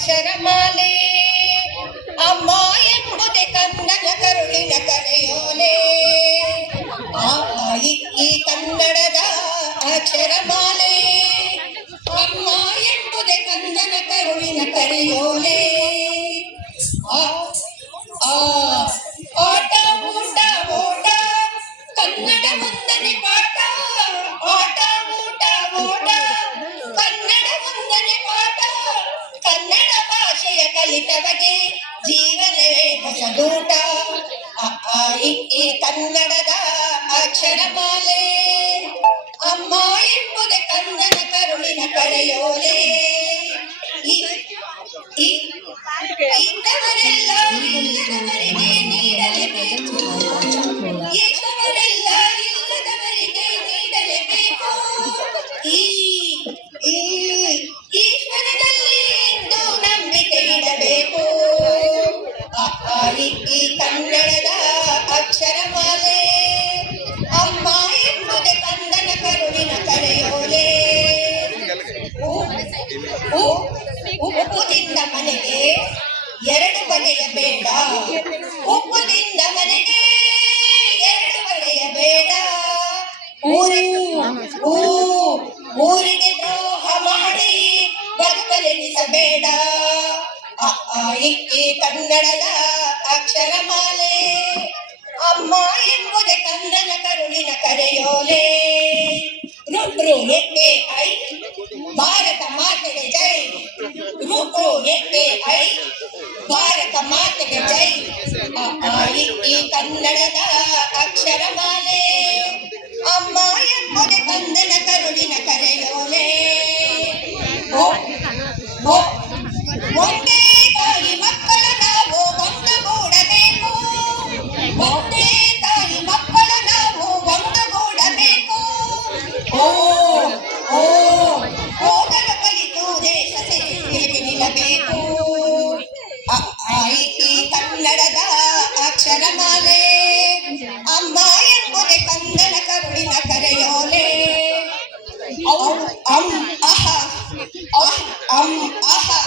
ಅಕ್ಷರಮಾಲೆ ಅಮ್ಮ ಎಂಬುದೇ ಕನ್ನಡ ಕರುಳಿನ ಕರೆಯೋಲೆ ಈ ಕನ್ನಡದ ಅಕ್ಷರಮಾಲೆ ಅಮ್ಮ ಎಂಬುದೇ ಕನ್ನಡ ಕರುಳಿನ ಕರೆಯೋಲೆ ಆಟ ಊಟ ಓಟ ಕನ್ನಡ ಮುಂದನೆ ಪಾಠ ಆಟ ಊಟ ಓಟ ಕನ್ನಡ ಮುಂದನೆ ಪಾಠ ಕನ್ನಡ ಭಾಷೆಯ ಕಲಿತವಗೆ ಜೀವನವೇ ಹೊಸದೂಟ ಈ ಕನ್ನಡದ ಅಕ್ಷರಮಾಲೆ ಅಮ್ಮ ಎಂಬುದೇ ಕನ್ನಡ ಕರುಳಿನ ಕರೆಯೋಲೆ ಇದ್ದವರೆಲ್ಲ ಇಲ್ಲದವರಿಗೆ ನೀಡಲೇಬೇಕು ಇದ್ದವರೆಲ್ಲ ಇಲ್ಲದವರಿಗೆ ನೀಡಲೇಬೇಕು ಈಶ್ವರನಲ್ಲಿ ಎಂದು ನಂಬಿಕೆ ಇಡಬೇಕು ಈ ಕನ್ನಡದ ಅಕ್ಷರಮಾಲೆ ಅಮ್ಮ ಎಂಬುದೇ ಕನ್ನಡ ಕರುಳಿನ ಕರೆಯೋಲೆ ಉಪ್ಪುದಿಂದ ಮನೆಗೆ ಎರಡು ಬಗೆಯ ಬೇಡ ಉಪ್ಪುದಿಂದ ಮನೆಗೆ ಎರಡು ಬಗೆಯ ಬೇಡ ಊರಿಗೆ ದ್ರೋಹ ಮಾಡಿ ಬದುಕಲೆನಿಸಬೇಡ ಈ ಕನ್ನಡದ ಅಕ್ಷರಮಾಲೆ ಅಮ್ಮ ಎಂಬುದೇ ಕನ್ನಡ ಕರುಳಿನ ಕರೆಯೋಲೆ ರುಡ್ರು ಎಕ್ಕೆ ಐ ಭಾರತ ಮಾತೆಗೆ ಜೈ ರುಡ್ರು ಎಕ್ಕೆ ಐ ಭಾರತ ಮಾತೆಗೆ ಜೈ ಈ ಕನ್ನಡದ ಅಕ್ಷರಮಾಲೆ ಅಮ್ಮ ಎಂಬುದೇ ಕನ್ನಡ ಕರುಳಿನ ಕರೆಯೋಲೆ ಒಂದೇ ತಾಯಿ ಮಕ್ಕಳ ನಾವು ಒಂದುಗೂಡಬೇಕು ಒಂದೇ ತಾಯಿ ಮಕ್ಕಳ ನಾವು ಒಂದುಗೂಡಬೇಕು ಓದಲು ಕಲಿತು ದೇಶ ಸೇವೆಗೆ ನಿಲ್ಲಬೇಕು ಈ ಕನ್ನಡದ ಅಕ್ಷರಮಾಲೆ ಅಮ್ಮ ಎಂಬುದೇ ಕನ್ನಡ ಕರುಳಿನ ಕರೆಯೋಲೆ ಅಂ ಅಹ